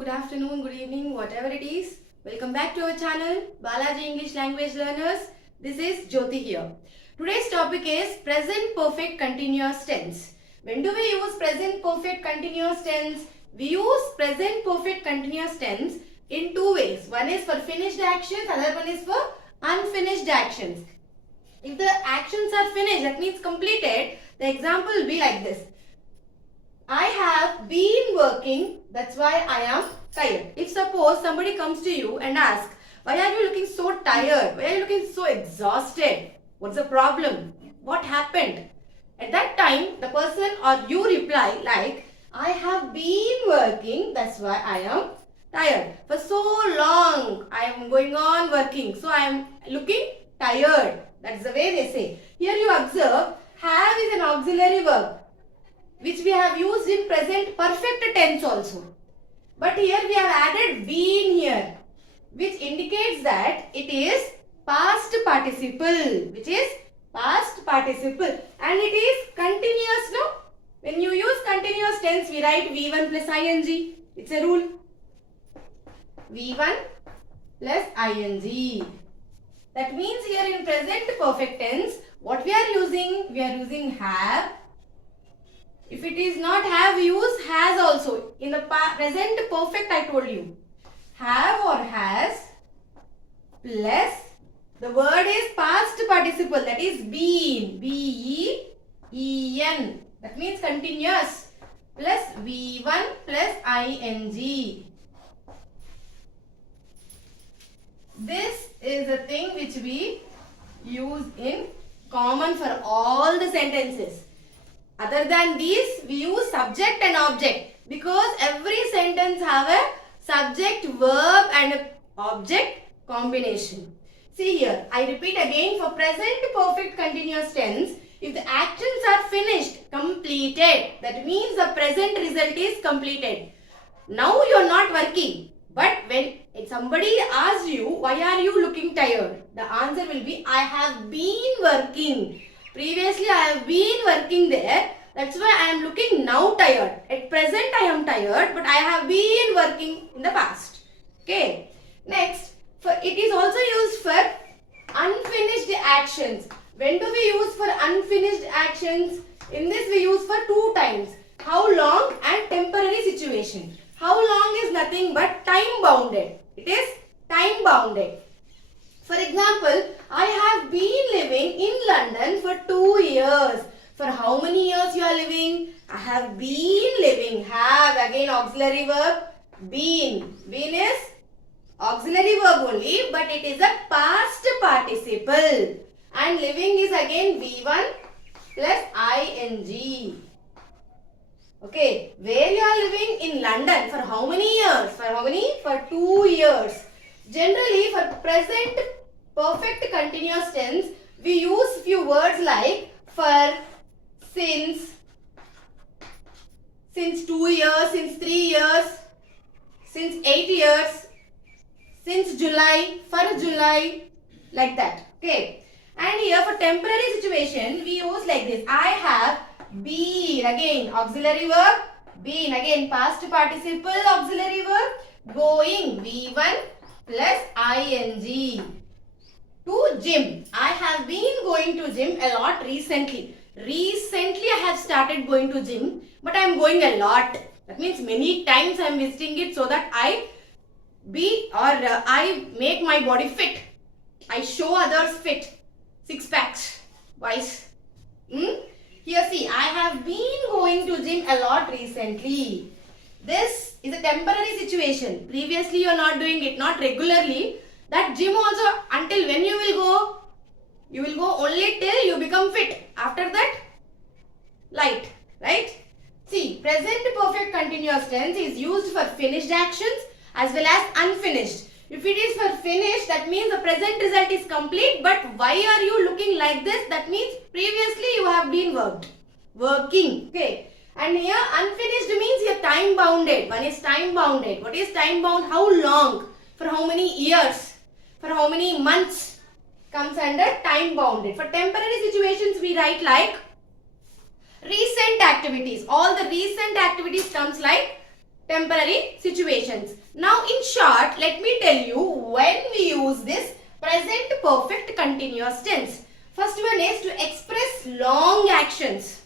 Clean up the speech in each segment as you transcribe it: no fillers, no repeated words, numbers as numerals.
good afternoon, good evening, whatever it is. Welcome back to our channel, Balaji English Language Learners. This is Jyoti here. Today's topic is present perfect continuous tense. When do we use present perfect continuous tense? We use present perfect continuous tense in two ways. One is for finished actions, other one is for unfinished actions. If the actions are finished, that means completed, the example will be like this. I have been working, that's why I am tired. If suppose somebody comes to you and asks, why are you looking so tired? Why are you looking so exhausted? What's the problem? What happened? At that time, the person or you reply like, I have been working, that's why I am tired. For so long, I am going on working, so I am looking tired. That's the way they say. Here you observe, have is an auxiliary verb, which we have used in present perfect tense also. But here we have added been here, which indicates that it is past participle, which is past participle, and it is continuous, no? When you use continuous tense, we write V1 plus ing. It's a rule. V1 plus ing. That means here in present perfect tense, what we are using? We are using have. If it is not have, we use has also. In the present perfect, I told you. Have or has plus the word is past participle, that is been. B-E-E-N. That means continuous. Plus V1 plus ing. This is the thing which we use in common for all the sentences. Other than these, we use subject and object because every sentence have a subject, verb and a object combination. See here, I repeat again, for present perfect continuous tense, if the actions are finished, completed, that means the present result is completed. Now you are not working, but when somebody asks you, why are you looking tired? The answer will be, I have been working. Previously, I have been working there. That's why I am looking now tired. At present, I am tired, but I have been working in the past. Okay. Next, it is also used for unfinished actions. When do we use for unfinished actions? In this, we use for two times. How long and temporary situation. How long is nothing but time bounded. It is time bounded. For example, I have been living in London for 2 years. For how many years you are living? I have been living. Have, again auxiliary verb. Been. Been is auxiliary verb only, but it is a past participle. And living is again V1 plus ing. Okay. Where you are living? In London. For how many years? For how many? For 2 years. Generally, for present perfect continuous tense, we use few words like for, since 2 years, since 3 years, since 8 years, since July, for July, like that. Okay. And here for temporary situation, we use like this. I have been, again auxiliary verb, been, again past participle auxiliary verb, going, V1 plus ing. To gym. I have been going to gym a lot recently. Recently I have started going to gym, but I am going a lot. That means many times I am visiting it so that I make my body fit. I show others fit. 6 packs. Wise. Here see, I have been going to gym a lot recently. This is a temporary situation. Previously you are not doing it, not regularly. That gym also, until when you will go? You will go only till you become fit. After that, light. Right? See, present perfect continuous tense is used for finished actions as well as unfinished. If it is for finished, that means the present result is complete. But why are you looking like this? That means previously you have been working. Okay. And here unfinished means here time bounded. One is time bounded. What is time bound? How long? For how many years? For how many months? Comes under time bounded. For temporary situations, we write like recent activities. All the recent activities comes like temporary situations. Now in short, let me tell you when we use this present perfect continuous tense. First one is to express long actions.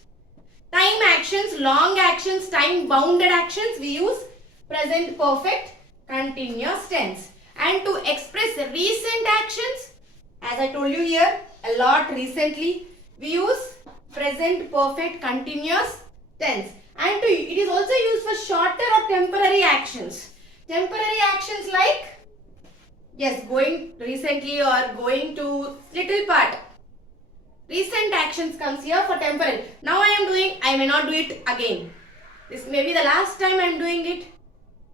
Time actions, long actions, time bounded actions, we use present perfect continuous tense. And to express recent actions, as I told you here a lot recently, we use present perfect continuous tense. And it is also used for shorter or temporary actions. Temporary actions like, yes, going recently or going to little part. Recent actions comes here for temporary. Now I am doing, I may not do it again. This may be the last time I am doing it.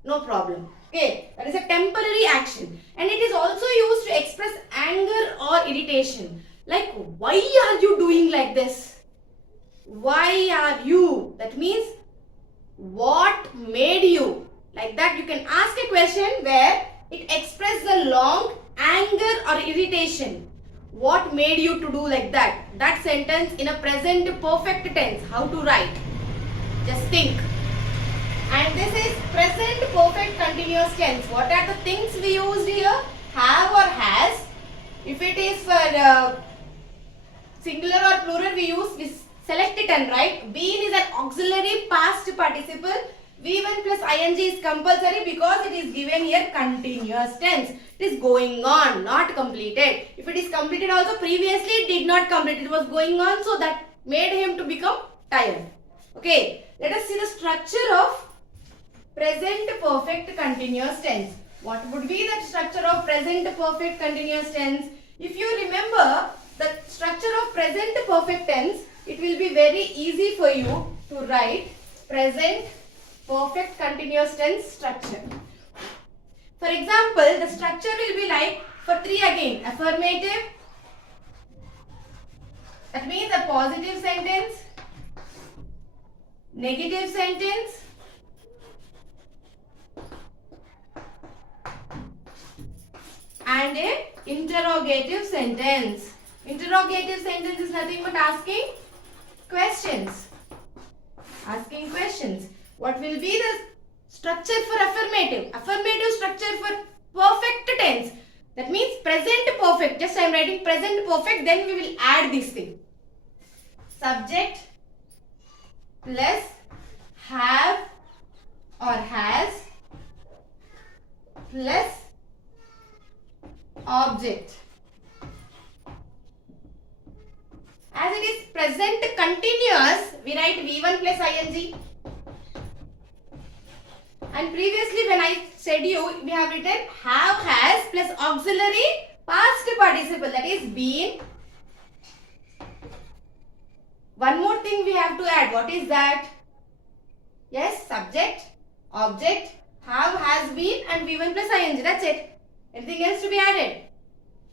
No problem. Okay, that is a temporary action. And it is also used to express anger or irritation. Like, why are you doing like this? Why are you? That means, what made you? Like that, you can ask a question where it expresses the long anger or irritation. What made you to do like that? That sentence in a present perfect tense. How to write? Just think. And this is present perfect continuous tense. What are the things we used here? Have or has. If it is for singular or plural, we select it and write. Been is an auxiliary past participle. V1 plus ing is compulsory because it is given here continuous tense. It is going on, not completed. If it is completed also, previously it did not complete. It was going on, so that made him to become tired. Okay, let us see the structure of present perfect continuous tense. What would be the structure of present perfect continuous tense? If you remember the structure of present perfect tense, it will be very easy for you to write present perfect continuous tense structure. For example, the structure will be like, for 3 again, affirmative. That means a positive sentence, negative sentence, and a interrogative sentence. Interrogative sentence is nothing but asking questions. Asking questions. What will be the structure for affirmative? Affirmative structure for perfect tense. That means present perfect. Just I am writing present perfect, then we will add this thing. Subject plus have or has plus object. As it is present continuous, we write V1 plus ing. And previously when I said you, we have written have, has plus auxiliary past participle, that is been. One more thing we have to add. What is that? Yes, subject, object, have, has been and V1 plus ing. That's it. Anything else to be added?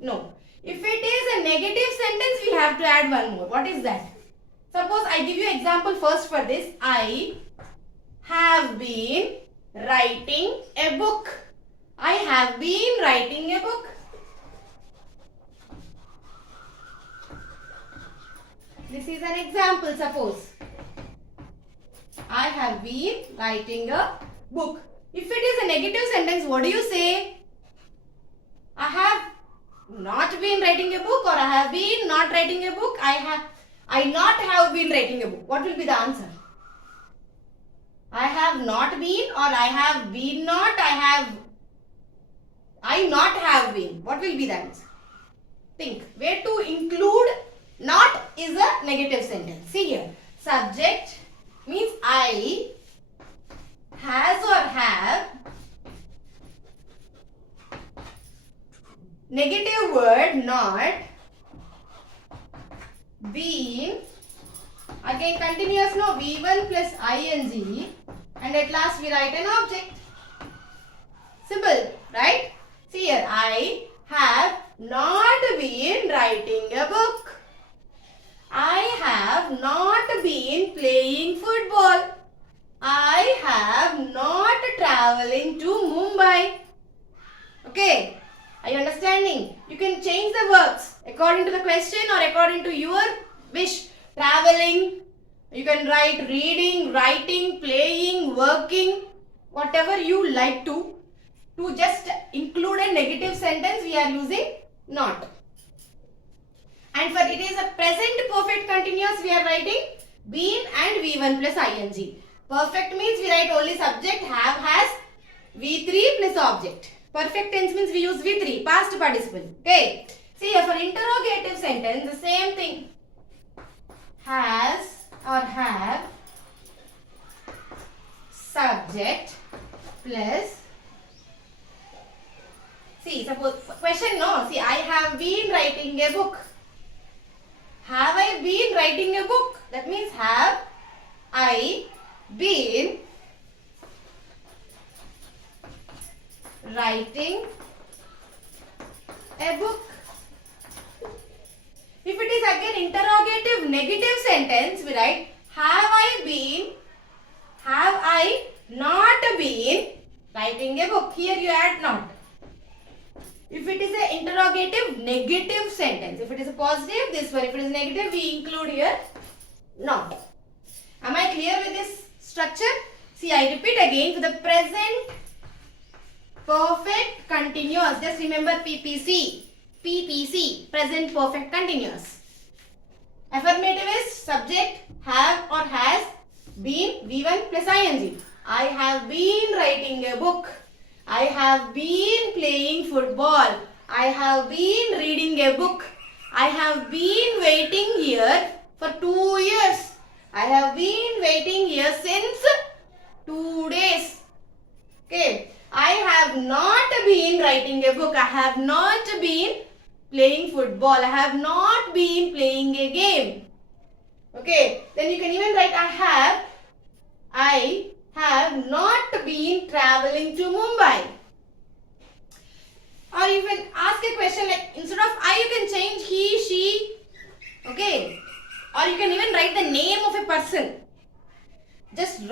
No. If it is a negative sentence, we have to add one more. What is that? Suppose I give you example first for this. I have been writing a book. I have been writing a book. This is an example, suppose. I have been writing a book. If it is a negative sentence, what do you say? I have not been writing a book, or I have been not writing a book. I not have been writing a book. What will be the answer? I have not been, or I have been not, I not have been. What will be the answer? Think. Where to include not is a negative sentence. See here. Subject means I, has or have, negative word not, been, again continuous, no, V1 plus ing, and at last we write an object. Simple, right? See here, I have not been writing a book. I have not been playing football. I have not traveling to Mumbai. Okay, are you understanding? You can change the verbs according to the question or according to your wish. Traveling, you can write reading, writing, playing, working, whatever you like to just include a negative sentence, we are using not. And for it is a present perfect continuous, we are writing been and V1 plus ing. Perfect means we write only subject, have, has, V3 plus object. Perfect tense means we use V3, past participle. Okay. See here for interrogative sentence, the same thing. Has or have, subject plus. See, suppose question no. See, I have been writing a book. Have I been writing a book? That means have I been writing a book. If it is again interrogative negative sentence, we write have I not been writing a book. Here you add not. If it is an interrogative negative sentence, if it is a positive, this one. If it is negative, we include here not. Am I clear with this structure? See, I repeat again for the present perfect continuous. Just remember PPC. PPC, present perfect continuous. Affirmative is subject, have or has been, V1 plus ing. I have been writing a book. I have been playing football. I have been reading a book. I have been waiting here for 2 years. I have been waiting here since 2 days. Okay. I have not been writing a book. I have not been playing football. I have not been playing a game. Okay. Then you can even write I have not been traveling to Mumbai. Or you can ask a question like instead of I you can change he, she. Okay. Or you can even write the name of a person. Just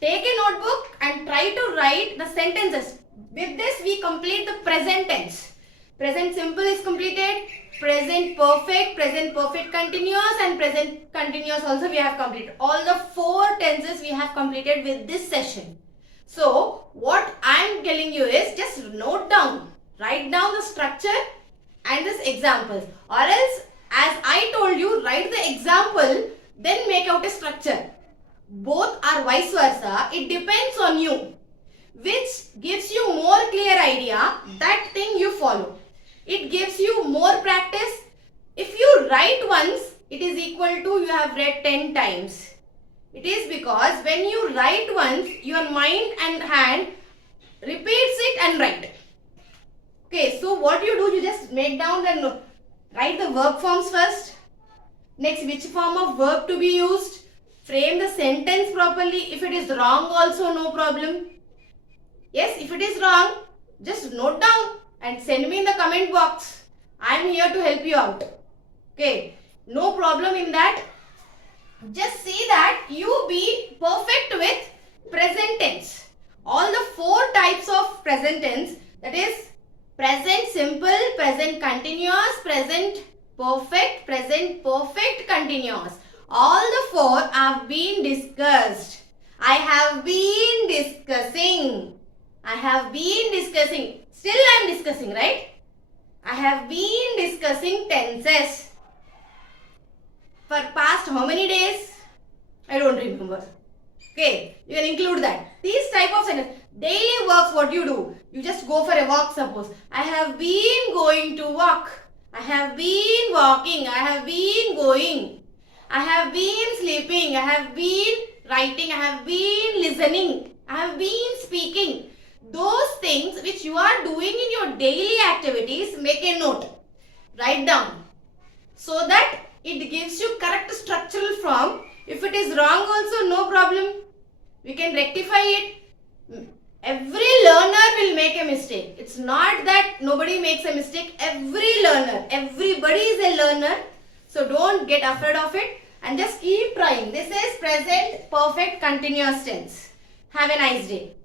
take a notebook and try to write the sentences. With this we complete the present tense. Present simple is completed. Present perfect continuous and present continuous also we have completed. All the 4 tenses we have completed with this session. So what I am telling you is just note down. Write down the structure and this examples. Or else as I told you, write the example then make out a structure. Both are vice versa. It depends on you. Which gives you more clear idea, that thing you follow. It gives you more practice. If you write once, it is equal to you have read 10 times. It is because when you write once, your mind and hand repeats it and write. Okay, so what you do, you just make down and write the verb forms first. Next, which form of verb to be used. Frame the sentence properly. If it is wrong also, no problem. Yes, if it is wrong, just note down and send me in the comment box. I am here to help you out. Okay, no problem in that. Just see that you be perfect with present tense. All the 4 types of present tense, that is present simple, present continuous, present perfect continuous. All the 4 have been discussed. I have been discussing. Still I am discussing, right? I have been discussing tenses. For past how many days? I don't remember. Okay, you can include that. These type of sentences. Daily works, what you do? You just go for a walk, suppose. I have been going to walk. I have been walking. I have been going. I have been sleeping. I have been writing. I have been listening. I have been speaking. Those things which you are doing in your daily activities, make a note. Write down. So that it gives you correct structural form. If it is wrong also, no problem. We can rectify it. Every learner will make a mistake. It's not that nobody makes a mistake. Every learner, everybody is a learner. So don't get afraid of it and just keep trying. This is present perfect continuous tense. Have a nice day.